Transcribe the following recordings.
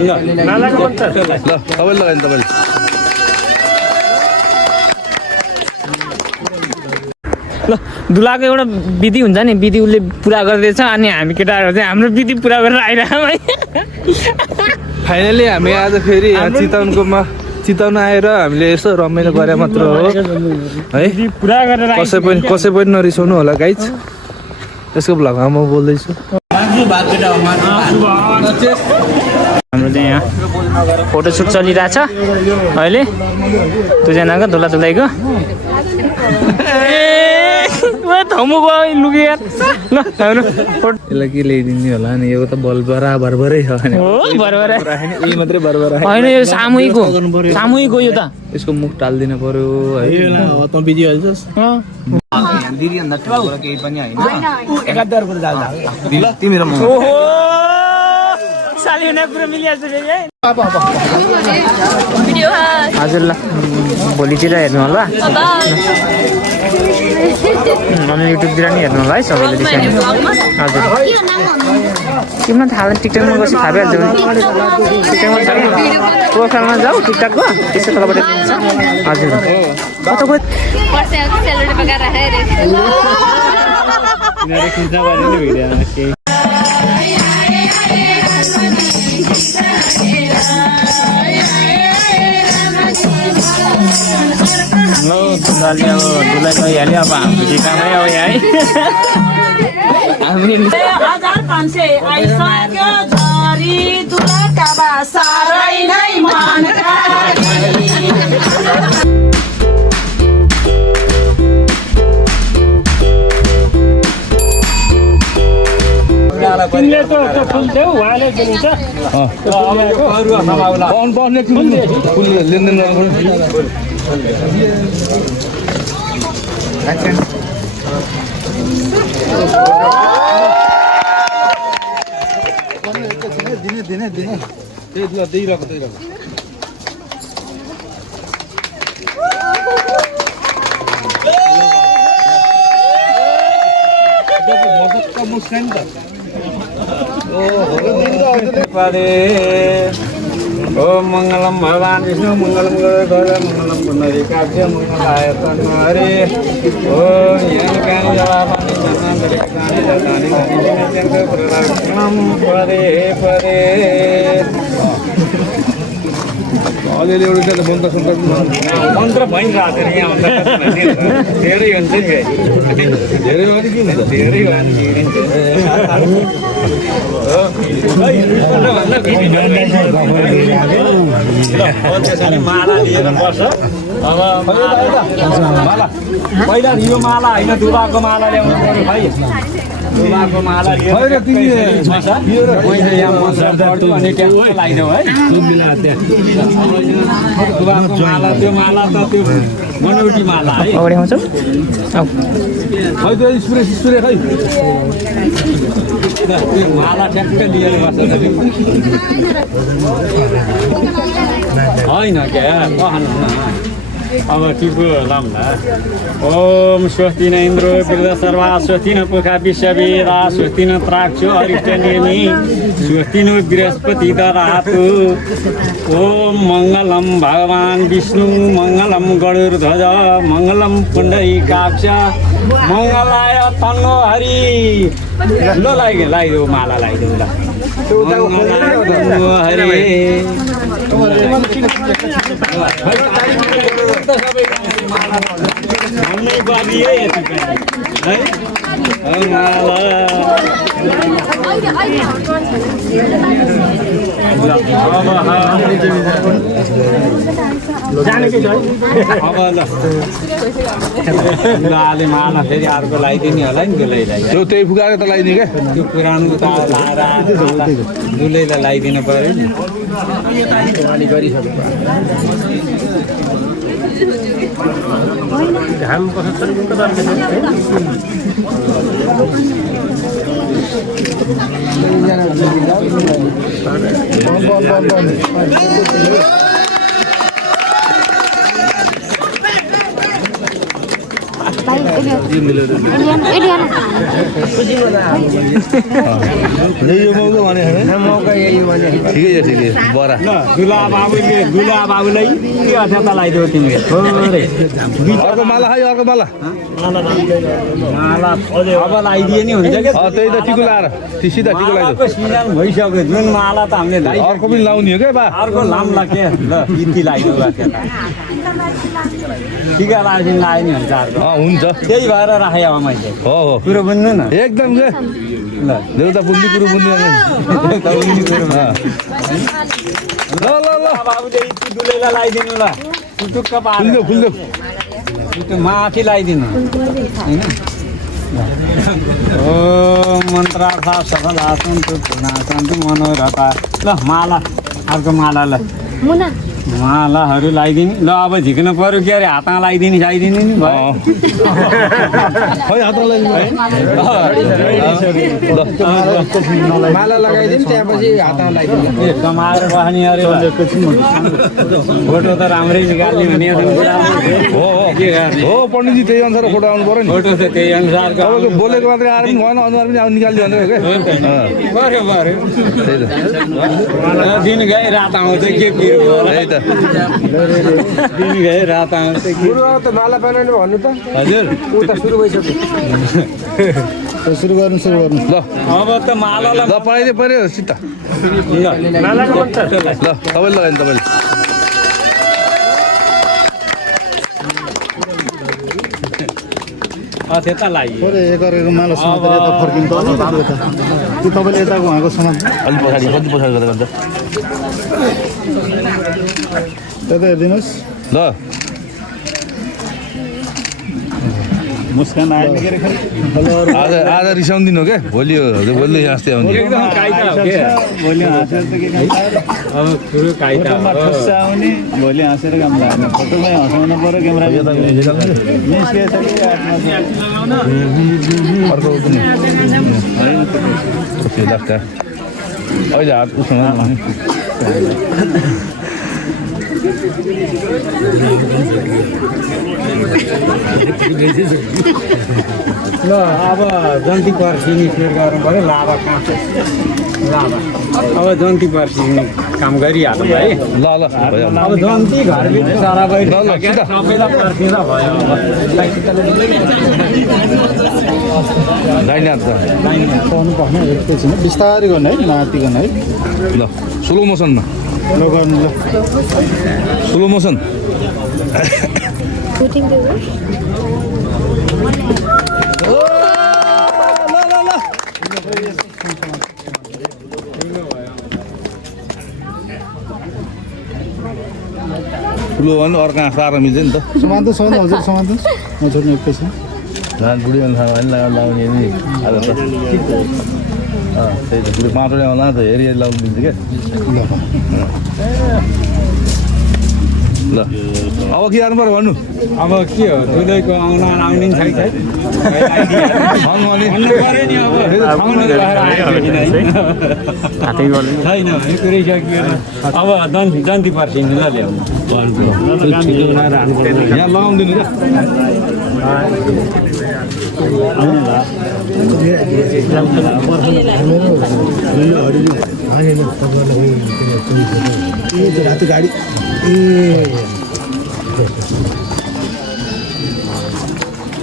तपाईँले लगायो तपाईँले ल दुलाको एउटा विधि हुन्छ नि विधि उसले पुरा गर्दैछ अनि हामी केटाहरू चाहिँ हाम्रो विधि पुरा गरेर आइरहेको है फाइनली हामी आज फेरि चिताउन आएर हामीले यसो रमाइलो गरे मात्र हो है पुरा गरेर कसै पनि नरिसाउनु होला गाइज यसको भ्लगमा म बोल्दैछु हाम्रो चाहिँ यहाँ फोटोसुट चलिरहेछ अहिले दुईजनाको दुला दुलाईको यसलाई के ल्याइदिने होला नि यो त बल बराबरै छ होइन यो सामूहिक हो यो त यसको मुख टाल्दिनु पर्यो है हजुर ल भोलितिर हेर्नु होला अनि युट्युबतिर नि हेर्नु होला है सबैले हजुर तिमीलाई थाहा टिकटकमा गएपछि थाहा भइहाल्छ टिकटकमा छ नि प्रोफाइलमा जाऊ टिकटकको त्यसै तलबाट दिन्छ हजुर कता गयो दुलाले अब दुलाई गइहाल्यो अब हाम्रो ठिकामै अब यहाँ है हामी 1500 आइसक्यो झरी दुलाका बा सारै नै मनका तिमीले त फुल देऊ उहाँले दिनुहुन्छ लेनदेन ओम मंगलम भगवान विष्णु मंगलम गरुड़ मंगलम पुंडरीकाक्ष मंगलाय तन्महरे ओम यंकानि जवापानि जन्नांतरे कानि दत्तानि कानि जंक प्रदक्षिणं पदे पदे अलिअलि एउटा त मन्त्र भइरहेको थियो यहाँ धेरै हुन्छ नि धेरै हो कि धेरै हो नि माला लिएर बस्छ अब पहिला यो माला होइन दुबाको माला ल्याउनु पर्यो भाइ दुबाको माला लिएर यहाँ मन्त्र अनि ट्याक्स लगाइदेऊ है दुबाको माला त्यो माला त त्यो मनौटी माला है अगाडि आउँछौ खै त्यो स्प्रे खै त्यो माला ठ्याक्क लिएर बस्छ होइन क्या अब टिपो लाउँला ओम स्वस्ति न इन्द्रो वृद्ध सर्वा स्वस्ति न पुखा विश्ववेदा स्वस्ति न त्राक्षो अरिष्टनेमि स्वस्ति नो बृहस्पति ददातु ओम मङ्गलम भगवान विष्णु मङ्गलम गरुडध्वज मङ्गलम पुण्डरीकाक्ष मङ्गलाय तन्नो हरि ल लगाइदेऊ माला लगाइदेऊ ल हरे माला फेरि अर्को लगाइदिने होला नि त्यो त्यही फुकाएर त लगाइदिने क्या त्यो पुरानो त लाएर दुलैलाई लगाइदिनु पऱ्यो नि घाम कसो यो मौका भने ठिकै छ ठिकै बरा दुला बाबुलाई के अध्यता लगाइदियो तिमीले थोरै अर्को माला है अर्को माला माला अब लगाइदिए नि हुन्छ क्या त्यही त टिको लाएर सिधा टिको लगाइदियो सिजन भइसक्यो जुन माला त हामीले अर्को पनि लाउने हो क्या बा अर्को लाम्ला के ल बित्ती लगाइदियो टिका लगाइदिनु लाग्यो नि हुन्छ अर्को हुन्छ त्यही भएर राखेँ अब मैले हो हो कुरो बुझ्नु न एकदम के ल देउता पुन्दी कुरो पुन्दी ल ल ल बाबुले यति दुलैलाई लगाइदिनु ल टुटुक्क फुल्दो फुल्दो त्यो माथि लगाइदिनु होइन ओ मन्त्रार्थ सफल आसन्तु नासन्तु मनोरथा ल माला अर्को माला ल मालाहरू लगाइदिनु ल अब झिक्न पऱ्यो के अरे हातमा लगाइदिनु नि भयो खै हातमा माला लगाइदिउँ त्यहाँपछि हातमा लगाइदिउँ कमाएर बस्ने अरे फोटो त राम्रै निकाल्ने भने हो हो पण्डितजी त्यही अनुसार फोटो आउनु पर्यो नि फोटो त त्यही अनुसारको तपाईँको बोलेको मात्रै आएर पनि भएन अनुहार पनि आउनु निकालिदियो भने पऱ्यो त्यही त दिन गए रात आउँछ के त्यही त दिन गए रात आउँछ त माला बनाउने भन्नु त हजुर उता सुरु भइसक्यो सुरु गर्नु ल अब त मालालाई ल पढाइदियो पऱ्यो सिता ल मालाको ल तपाईँले लगायो नि तपाईँले त्यता लाग्यो एकअर्काको माला समातेर यता फर्किनु त कि तपाईँले यताको उहाँको समाज अलिक पछाडि कति पछाडि गरेर गर्दा त्यता हेरिदिनुहोस् ल मुस्कान आयो के आज आज रिसाउनु दिनु हो क्या भोलि हाँस्दै आउने एकदम काइटा हो के भोलि हाँसेर त के अब ठुलो काइटा हो आउने भोलि हाँसेर काम लाग्ने फोटोमै हँसाउनु पऱ्यो क्यामेरा निस्केछ कि अर्को पनि लाग्छ अहिले हात उसँग ल अब जन्ती पर्सिनी फेर गर्नु पऱ्यो लाभा कहाँ लाभा अब जन्ती पर्सिनी काम गरिहाल्नु है ल ल भइहाल्यो अब जन्ती घरभित्र सारा ल, सिधा। सबैलाई पर्सिँदा भयो दाहिने हात पाउनु पर्ने एकैछिन बिस्तारै गर्नु है नातिकन है ल स्लो मोसनमा ल गर्नु ल स्लो मोसन ठुलो भने अर्को साह्रो मिल्छ नि त समान त हजुर समान त नछोड्नु एकैछिन धान बुढी अनुसार होइन लाउने नि आज त त्यही त फेरि पाँचवटा आउला त हेरी हेरी लाउनु दिन्छ क्या ल अब के गर्नु पऱ्यो भन्नु अब के हो दुधैको आउन आउने नि छैन छैन है कुरै सकिएन अब जन्ती पर्सिनु ल ल्याउनु यहाँ लगाउँदिनु क्या राति गाडी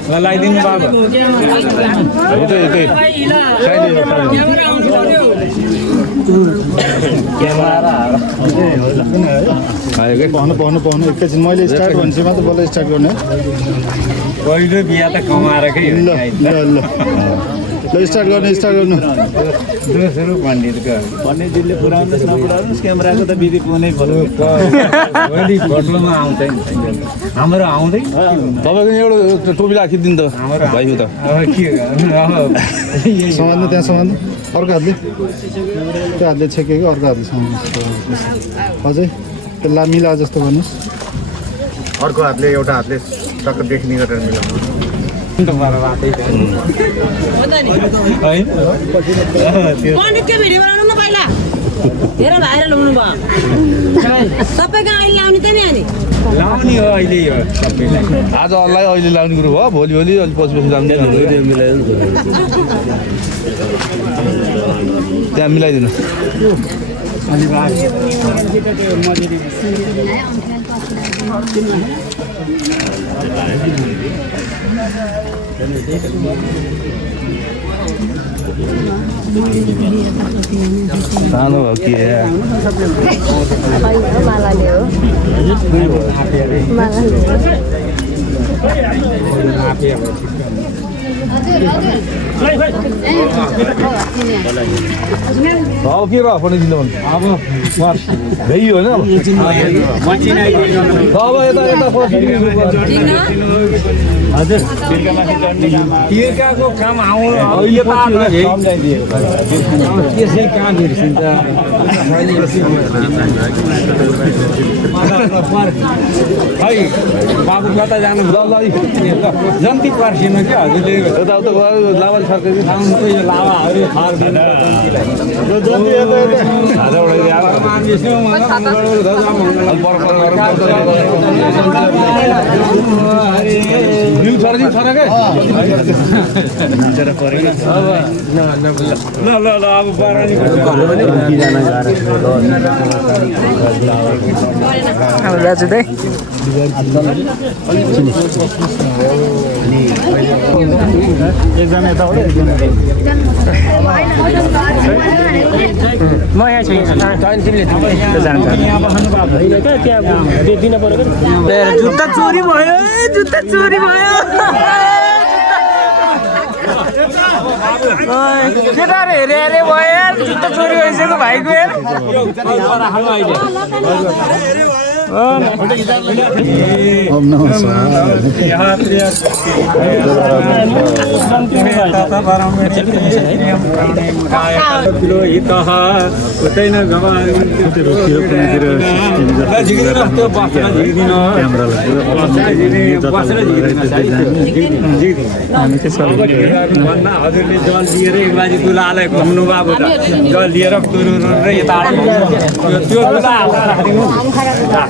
लगाइदिनु बाबा पाउनु एकैछिन मैले स्टार्ट भनेपछि मात्र बल्ल स्टार्ट गर्ने पहिलो बिहा त कमाएरकै ल स्टार्ट गर्नु दोस्रो पण्डितजीले पुऱ्याउनुहोस् नपुऱ्याउनुहोस् क्यामेराको त विधि पुनै पर्यो भोलि फोटोमा आउँछ नि हाम्रो आउँदै तपाईँको एउटा टोपी राखिदिनु त भाइ त अब के गर्नु अब समात्नु त्यहाँ समात्नु अर्को हातले त्यो हातले छेकेको अर्को हातले समात्नुहोस् अझै त्यसलाई मिला जस्तो गर्नुहोस् अर्को हातले एउटा हातले टक्क देख्ने गरेर मिलाउनु पण्डितको भिडियो बनाउनु न पहिला हेर भाइरल हुनु भयो सबैको अहिले लाउने त नि अनि लाउने हो अहिले यो सबैलाई आज अरूलाई अहिले लाउने कुरो भयो भोलि अलिक पछि लाउने त्यहाँ मिलाइदिनु सानो भयो कि के भयो पठाइदिनु अब भ्याइ होइन अब यता यता हजुर तिर्काको काम आउनु त्यसै कहाँ बिर्सिन्छ खै बाबु कता जानु जन्ती पर्सिनु क्या हजुरले यताउता गयो लाभा छर्केको यो लाभाहरू बिउ छर्किङ छैन क्या ल अब बरानी अब दाजु दाइ एकजना यताबाट म यहाँ छु जुत्ता चोरी भयो जुत्ता चोरी भयो केटाहरू हेरे हेरे भयो यार जुत्ता चोरी भइसक्यो भाइको यार हजुरले जल दिएर एक बाजी दुलालाई घुम्नु बाबु त जल दिएर तुरु यता त्यो दुला राखिदिनु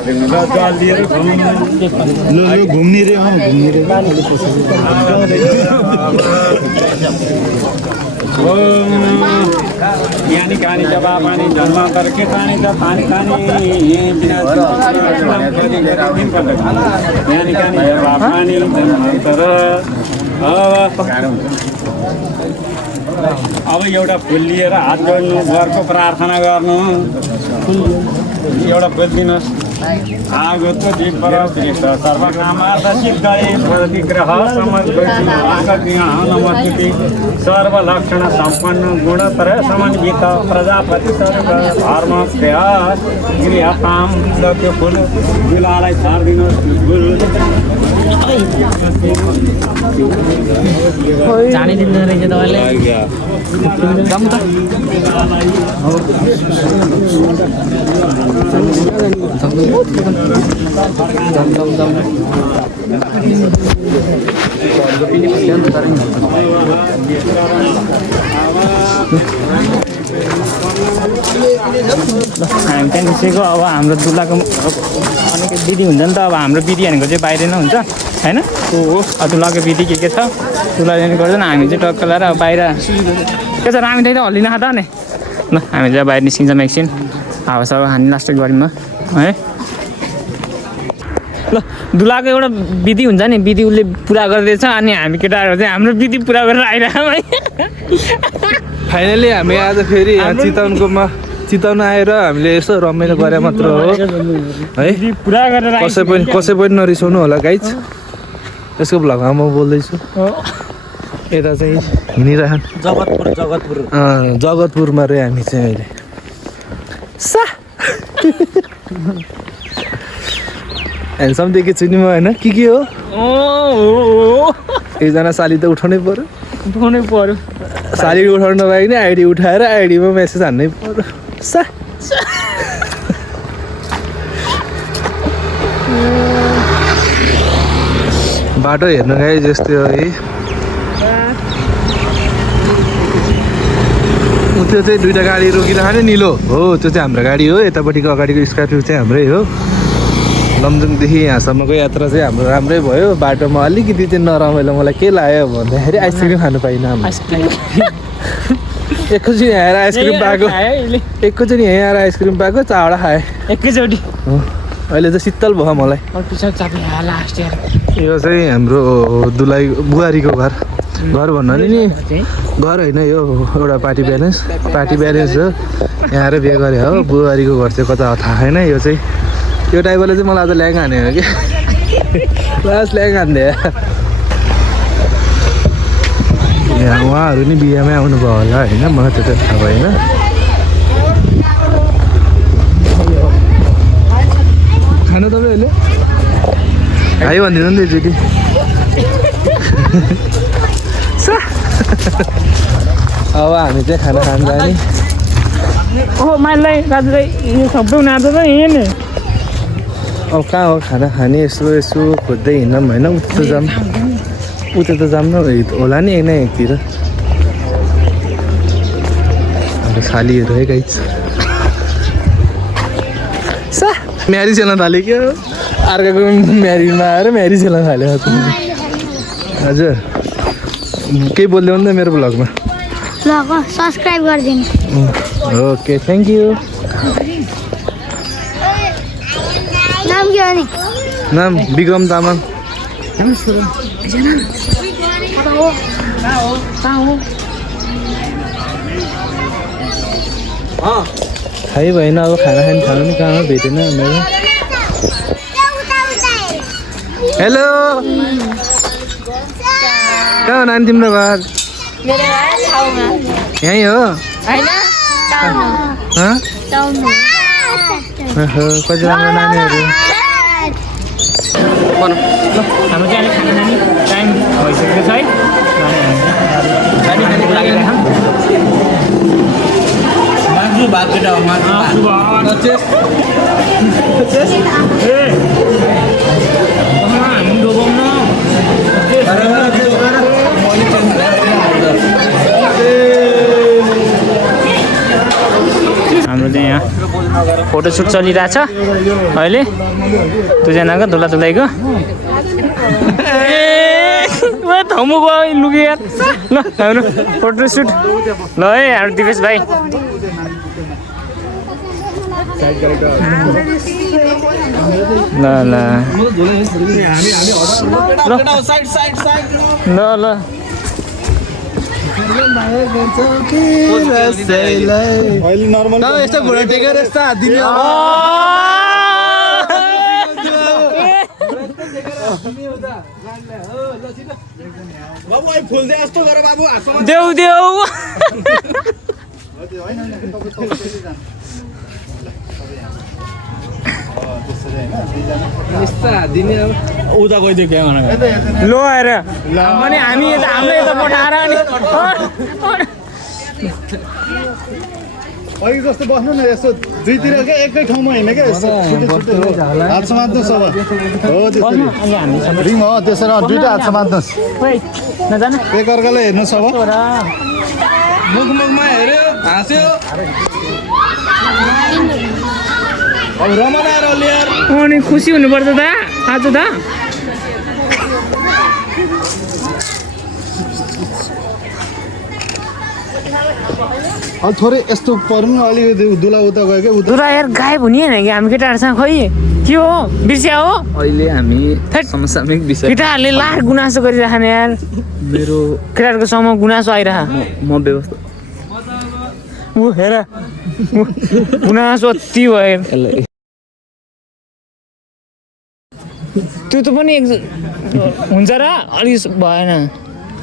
जल दिएर घुम्ने रे यानी कहानी जबा पानी जन्मांतर के पानी जब पानी बिना यानी कहानी जबा पानी जन्मांतर अब एउटा फुल लिएर हात जोड्नु घरको प्रार्थना गर्नु एउटा फुल दिनुहोस् आगतो दिपर श्रेष्ठ सर्वकामार्थ सिद्धये प्रतिग्रह समद्वैती सर्वलक्षण सम्पन्न गुणत्रय समन्वित प्रजापति सर्व धर्म प्रयास गृहताम त्यो फुल दुलालाई छाडिदिनुहोस् फुल जाने दिँदैन रहेछ तपाईँले जाउँ त हामी त्यहाँ निस्केको अब हाम्रो दुलाको अनेक विधि हुन्छ नि त अब हाम्रो विधि भनेको चाहिँ बाहिर नै हुन्छ होइन अब दुलाको विधि के छ दुला लिने गर्दैन हामी चाहिँ टक्क लगाएर अब बाहिर के छ रामी दाइ त हल्लिन खाता नि ल हामी चाहिँ बाहिर निस्किन्छौँ एकछिन हावासावा हानी लास्ट गऱ्यौँ है ल दुलाको एउटा विधि हुन्छ नि विधि उसले पुरा गर्दैछ अनि हामी केटाहरू चाहिँ हाम्रो विधि पुरा गरेर आइरहेको है फाइनली हामी आज फेरि यहाँ चिताउन आएर हामीले यसो रमाइलो गरे मात्र हो है पुरा गरेर कसै पनि नरिसाउनु होला गाइज यसको भ्लगमा म बोल्दैछु यता चाहिँ हिँडिरहन् जगतपुरमा रह्यो हामी चाहिँ अहिले ह्यान्डसम देखेँ चिनिम होइन के हो एकजना साली त उठाउनै पर्यो साली उठाउनु नपाए नि आइडी उठाएर आइडीमा मेसेज हान्नै पर्यो बाटो हेर्नु गाई जस्तै हो है त्यो चाहिँ दुईवटा गाडी रोकिरहने निलो हो त्यो चाहिँ हाम्रो गाडी हो यतापट्टिको अगाडिको स्कर्पियो चाहिँ हाम्रै हो लमजुङदेखि यहाँसम्मको यात्रा चाहिँ हाम्रो राम्रै भयो बाटोमा अलिकति चाहिँ नरमाइलो मलाई के लाग्यो भन्दाखेरि आइसक्रिम खानु पाइनँ एकैचोटि यहाँ आएर आइसक्रिम पाएको एकैचोटि यहाँ आएर आइसक्रिम पाएको चावडा खाएँ एकैचोटि अहिले चाहिँ शीतल भयो मलाई यो चाहिँ हाम्रो दुलाई बुहारीको घर भन्नाले नि घर होइन यो एउटा पार्टी ब्यालेन्स हो यहाँ आएर बिहे गरे हो बुहारीको घर चाहिँ कता थाहा छैन यो चाहिँ यो टाइपले चाहिँ मलाई आज ल्याङ हाने हो कि लास्ट ल्याङ हान्ने यहाँ उहाँहरू नि बिहामै आउनुभयो होला होइन मलाई त्यो चाहिँ थाहा भएन खानु तपाईँहरूले खायो भनिदिनु नि त एकचोटि अब हामी चाहिँ खाना खान जाने माइललाई दाजुलाई यो सबै उनीहरू त यहीँ नि अब कहाँ हो खाना खाने यसो खोज्दै हिँडौँ होइन उता त जाऊँ न होला नि होइन एकतिर अब सालीहरू है गाइस म्यारी खेल्न थाल्यो क्या अर्काको म्यारीमा आएर म्यारी खेल्न थाल्यो हजुर केही बोल्दै हो नि त मेरो ब्लगमा सब्सक्राइब गरिदिनु ओके थ्याङ्क यू नाम के हो नि नाम विक्रम तामाङ खाइ भएन अब खाना खानु नि कहाँ भेटेन मेरो हेलो कहाँ हो नानी तिम्रो घर यहीँ हो कति राम्रो नानीहरू हाम्रो चाहिँ अहिले खाना खाने टाइम भइसकेको छ है हाम्रो चाहिँ यहाँ फोटोसुट चलिरहेछ अहिले दुईजनाको दुलाईको थमुको लुक्यो यार ल हाम्रो फोटोसुट ल है हाम्रो दिपेश भाइ ल ल यस्तो घुँडा टेकेर यस्तो हात दिने देऊ देऊ उता गइदियो क्या लो आएर अनि हामी हाम्रो यता पठाएर अनि अघि जस्तो बस्नु न यसो दुईतिर क्या एकै ठाउँमा होइन क्या यसो हात समात्नुहोस् अब हो त्यसरी रिङ हो त्यसरी दुईवटा हात समात्नुहोस् नजान एकअर्कालाई हेर्नुहोस् अब मुखमा हेऱ्यो हाँस्यो अब रमाएर ल्याएर अनि खुसी हुनुपर्छ त आज त अब थोरै यस्तो पर्नु अलिकति दुला उता गयो क्या उता दुरा यार गायब हुने होइन कि हामी केटाहरूसँग खै के हो बिर्स्या हो अहिले हामी समसामयिक विषय केटाहरूले लार गुनासो गरिराख्ने यार मेरो केटाहरूको समूह गुनासो आइरह म व्यवस्था ऊ हेर गुनासो अति भयो त्यो त पनि हुन्छ र अलिक भएन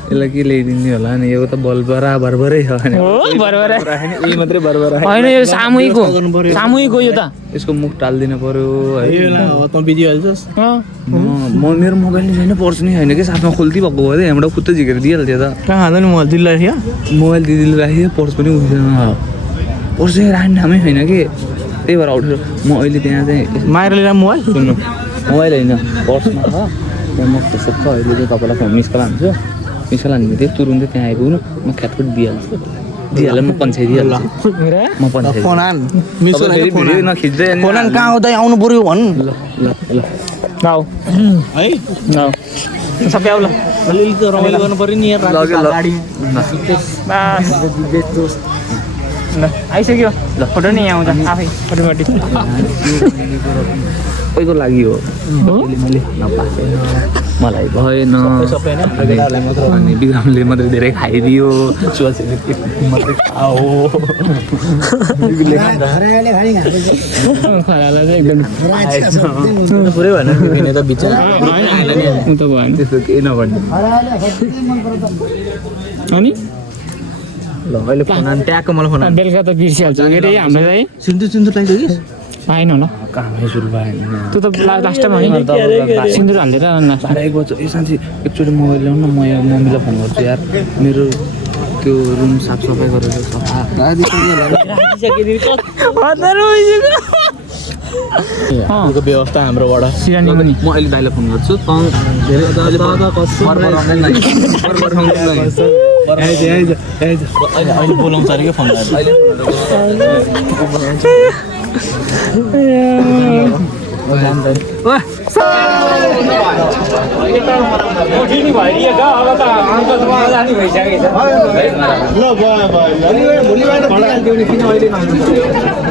यसलाई के ल्याइदिने होला नि यो त बल बराबरै छ हो बराबर यही मात्रै बराबर होइन यो सामूहिक हो यो त यसको मुख टाल्दिनु पर्यो है त बिजी हाल्छस् म मेरो मोबाइल नि छैन पर्छ नि होइन कि साथमा खोल्ती भएको भयो त यहाँबाट खुत्त झिकेर दिइहाल्थ्यो त कहाँ हाल्दा नि मोबाइल दिल राख्यो मोबाइल दिदीले राखेँ पर्स पनि उठ्दैन पर्स चाहिँ राख्ने ठाउँमै छैन कि त्यही भएर उठेर म अहिले त्यहाँ चाहिँ माएर लिएर मोबाइल सुन्नु मोबाइल होइन पर्समा छ त्यहाँ म त्यसो छ अहिले चाहिँ तपाईँलाई फोन मिस कल हान्छु मिस कल हान्नु थियो तुरुन्तै त्यहाँ आइपुग्नु म क्याटपुट दिइहाल्छु दिइहाल्नु म पन्छाइ दिइहाल्छु म पन्छाइ फोनान फेरि भिडियो नखिच्दै अनि फोनान कहाँ आउँदै आउनु पर्यो भन् आऊ है ल सबै आऊ ल अलिअलि त रमाइलो गर्नु पर्यो नि यार लग्यो ल गाडी ल आइसक्यो ल फोटो नि यहाँ आउँछ आफै फोटोपट्टि सबैको लागि हो मैले नपाएँ मलाई भएन अनि विक्रमले मात्रै धेरै खाइदियो मात्रै खाओ पुरै भएन त बिचरा त भएन त्यस्तो केही नभन्नु अनि ल अहिले फोन ट्याक्क मलाई फोन बेलुका त बिर्सिहाल्छ के अरे हाम्रो है सिन्दुर लाग्यो कि पाएन होला कहाँ सुरु भएन त्यो त लास्टमा नि सिन्दुर हालेर लास्ट 1 बज्यो ए साँच्ची एकचोटि मोबाइल ल्याउनु न म मम्मीलाई फोन गर्छु यार मेरो त्यो रुम साफसफाइ गरेर सफा व्यवस्था हाम्रोबाट सिरानी पनि म अहिले दाइलाई फोन गर्छु अहिले बोलाउँछ अरे क्या फोन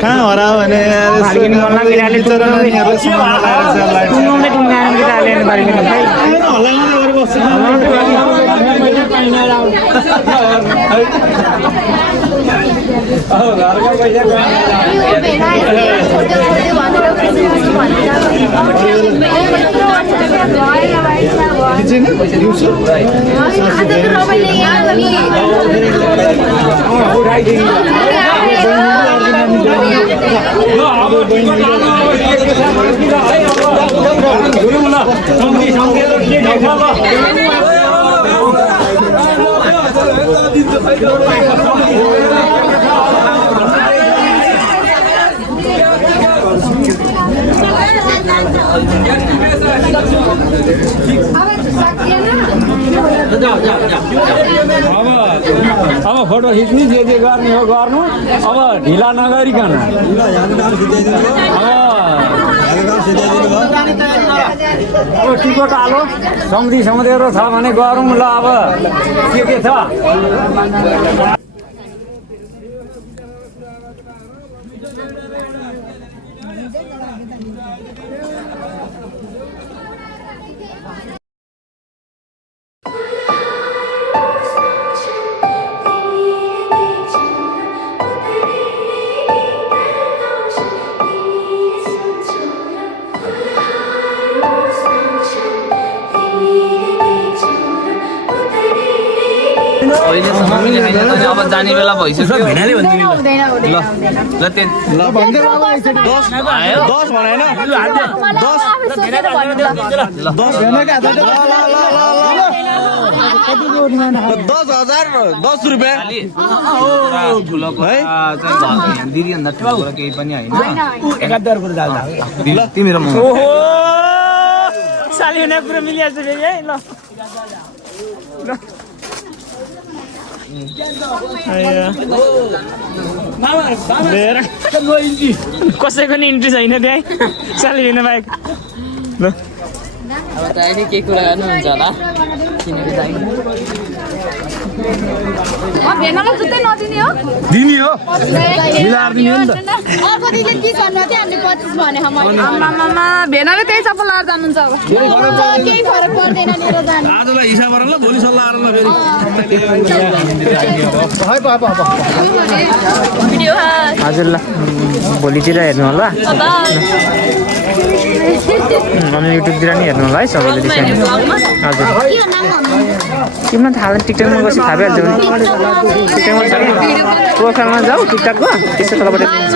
कहाँ हरा भने अब फोटो खिच्ने जे गर्ने हो गर्नु अब ढिला नगरिकन अब टिकट हालो सम्झेर छ भने गरौँ ल अब के छ अब जाने बेला भइसक्यो भेनाले भन्दिनु ल ल त्यो ल भन्दै 10 भनेन 10 भेनाका 10,000 10 रुपैयाँ दिदी भन्दा ठुलो केही पनि होइन 71 को जाल ल तिमी र म ओहो साली हुने पुरा मिलिहाल्छ फेरि है ल कसैको नि इन्ट्री छैन त्यहाँ साली हेर्नु बाहेक ल अब त अहिले के कुरा गर्नुहुन्छ होला भेनालाई जुत्तै नदिने हो दिनी हो मिलाएर दिने हो नि त अर्को दिनले 30 भन्नु थियो हामीले 25 भने मैले आमामामा भेनाले त्यही चप्पल लाएर जानुहुन्छ अब केही फरक पर्दैन नि र जानु आजलाई हिसाब गरेर ल भोलि सल्लाह गरेर भिडियो हजुर ल भोलितिर हेर्नु होला अनि युट्युबतिर नि हेर्नु होला है सबैले त्यसरी हजुर तिमीलाई थाहा टिकटकमा गएपछि थाहा भइहाल्छ नि टिकटकमा छ नि प्रोफाइलमा जाऊ टिकटकको त्यसै तलबाट दिन्छ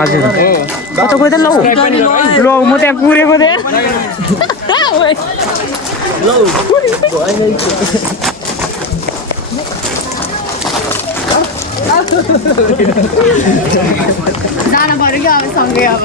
हजुर कता गयो त ल म त्यहाँ पुगेको थिएँ जानु पर्यो कि अब सँगै अब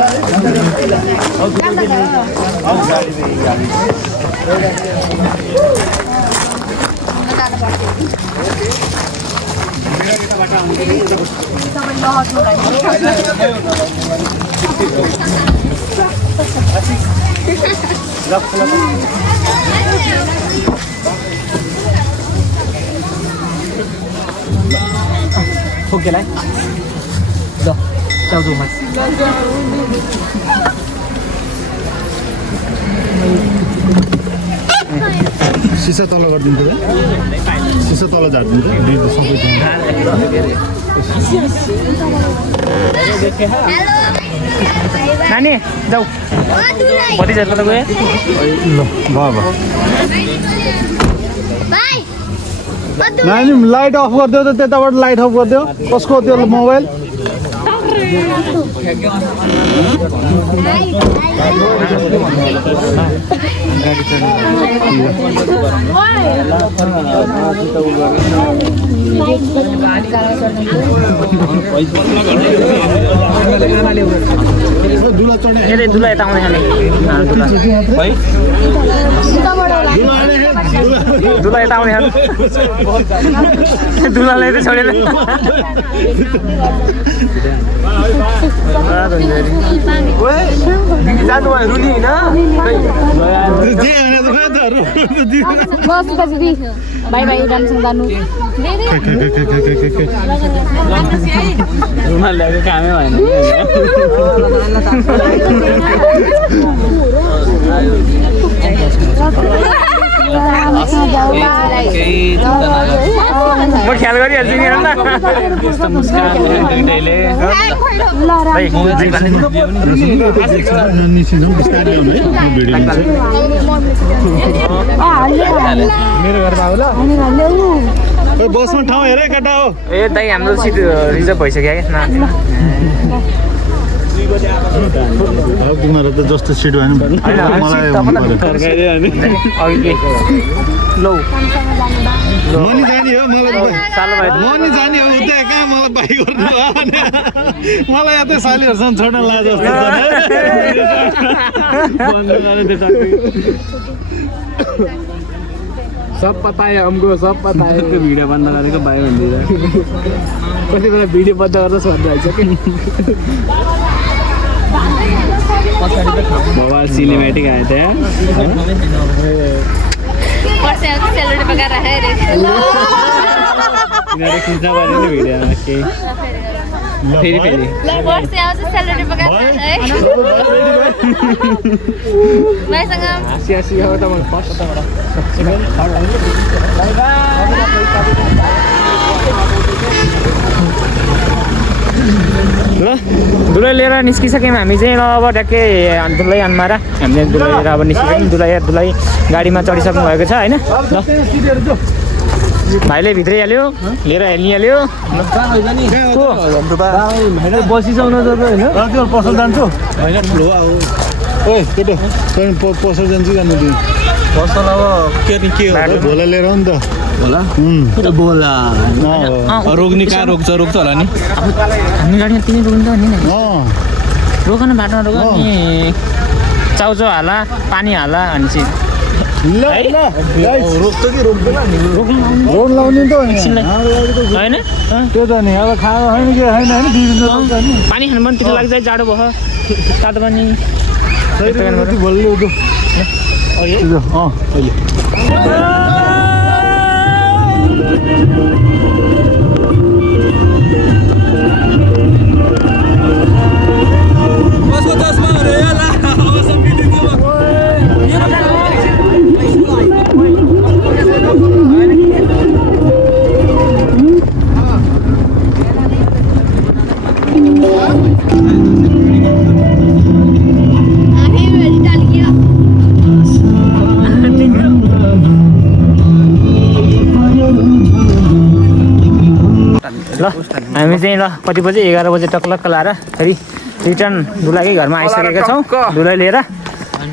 ठोकेलाई ल चाउचाउमा सिसा तल गरिदिन्छ सिसा तल झारिदिन्छ सबै नानी जाऊ भतिजाहरूको त गयो ल नानी लाइट अफ गरिदियो त त्यताबाट लाइट अफ गरिदियो कसको त्यो मोबाइल दुला यता आउने दुला यता आउने दुलालाई चाहिँ छोडेर जानुभयो रुनी होइन बाई बाई राम्रोसँग जानु रुमाल ल्याएको कामै भएन म ख्याल गरिहाल्छु नि मेरो घर बाबु बसमा ठाउँ हेर केटा हो ए दाइ हाम्रो सिट रिजर्भ भइसक्यो क्या तिमीहरू त जस्तो सिट भएन लौ म नि जाने हो मलाई म नि जाने हो उता कहाँ मलाई बाइक गर्नु भयो भने मलाई यतै सालीहरूसँग छोड्न लाग्यो जस्तो सब पता है हमको सब पता है भिडियो बन्द गरेको बाई भन्दिन्छ कति बेला भिडियो बन्द गरेर सोध्दैछ कि मोबाइल सिनेमेटिक आयो त्यहाँ यिनीहरू खिच्न पर्यो नि भिडियोमा केही फेरि फेरि हाँसी हो त मलाई फर्स्ट ल दुलै लिएर निस्किसक्यौँ हामी चाहिँ ल अब ट्याक्कै दुलै अन्मारा हामीले दुलै लिएर अब निस्किसक्यौँ दुलै गाडीमा चढिसक्नु भएको छ होइन ल भाइले भित्रै हाल्यो लिएर हालिहाल्यो बसिसक्नु त होइन पसल जान्छु होइन ठुलो ओ केटो पसल जान्छु जानु तिमी पसल अब के हो भोला लिएर हो नि त होला बोला रोक्ने कहाँ रोक्छ होला नि हामी गाडीमा तिमी रोक्नु नि रोकन बाटोमा रोक नि चाउचाउ हाला पानी हाला अनि चाहिँ रोक्छ कि रोक्दैन रोड लाउने त होइन त्यो त नि अब खाएको होइन कि होइन पानी खानु पनि तिमीलाई लाग्छ जाडो भयो तातो पानी भोलि ल हामी चाहिँ ल कति बजे 11 बजे टक्लक्क लाएर फेरि रिटर्न दुलाकै घरमा आइसकेका छौँ दुलाई लिएर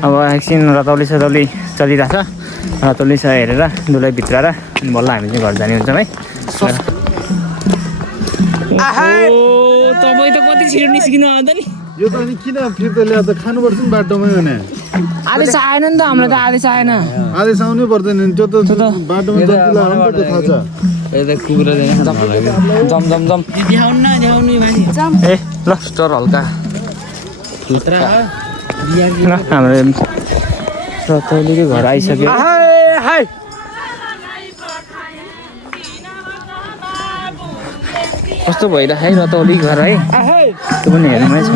अब एकछिन रतौली सतौली चलिरहेछ रतौली छ हेरेर दुलाई भित्राएर बल्ल हामी चाहिँ घर जाने हुन्छौँ है तपाईँ त कति छिटो निस्किनु आउँदा नि यो त अनि किन फिर्ता ल्याएर त खानुपर्छ नि बाटोमै भने आदेश आएन नि त हाम्रो त आदेश आएन आदेश आउनै पर्दैन नि त्यो त बाटोमा जति लगाउनु त थाहा छ जम जम जम ए ल स्टोर हल्का ल हाम्रो रतौलीको घर आइसक्यो कस्तो भइरहेको है रतौली घर है त्यो पनि हेर्नुमै छ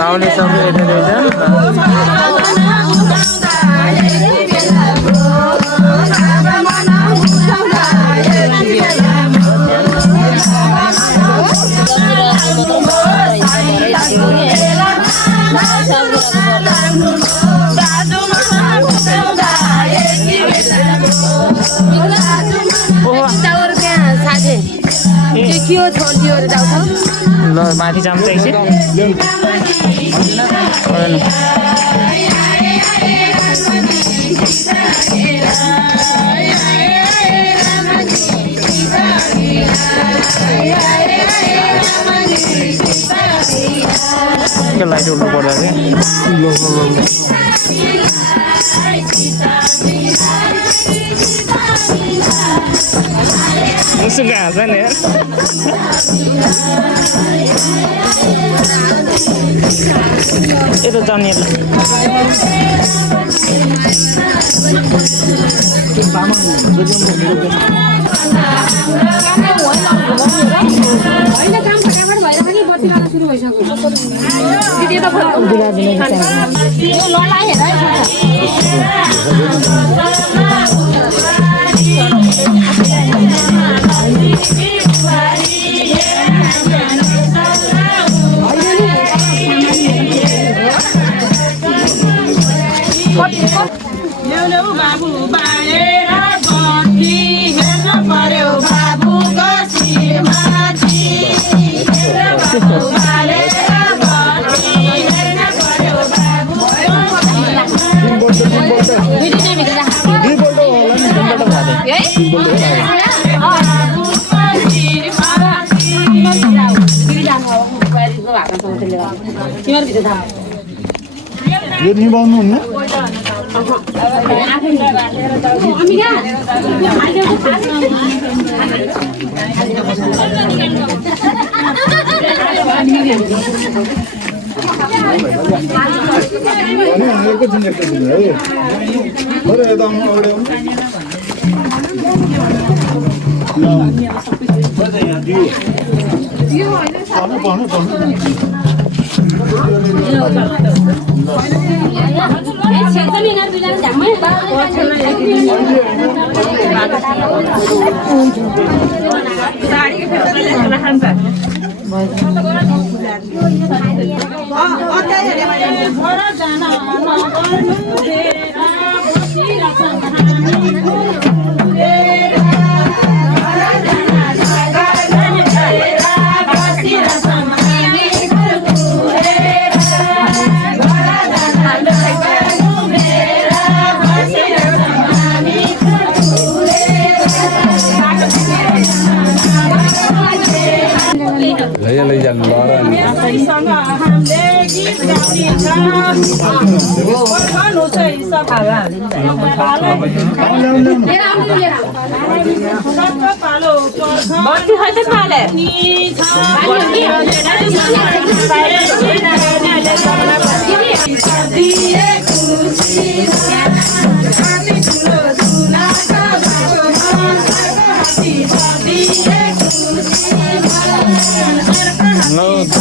गाउँले सबै हेर्ने रहेछ ल माथि जान्छ एकछिन लाइट उल्टो पर्दा चाहिँ सुगा हाँस नि यता जाने यो निभाउनु हुन्न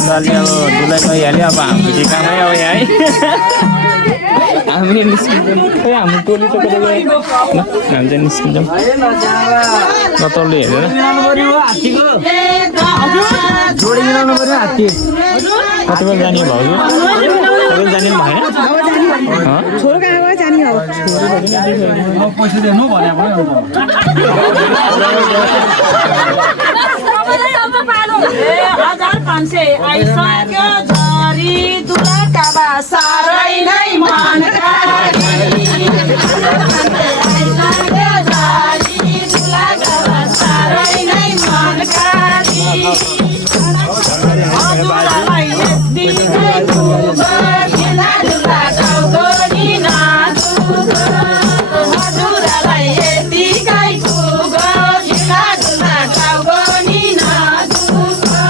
दुलाई गइहाल्यो अब हाम्रो ठिकानै अब यहाँ है हामी निस्किन्छौँ खै हाम्रो टोली त कता गयो हामी चाहिँ निस्किन्छौँ नतल्ले हेरेर कति बेला जाने भाउजू छोरो जाने भएन छोरो कहाँ गयो जाने अब पैसा दिनु भने पनि हुन्छ 1500 आइसक्यो झरी दुलाका बा सारै नै मनका आइसक्यो झरी दुलाका बा सारै नै मनका हजुरलाई यतिकै पुग्यो ढिला ढुला टाउको नि नाचुको हजुरलाई यतिकै पुग्यो ढिला ढुला टाउको नि नाचुको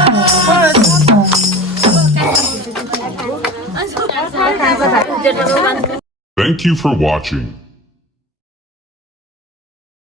Thank you for watching.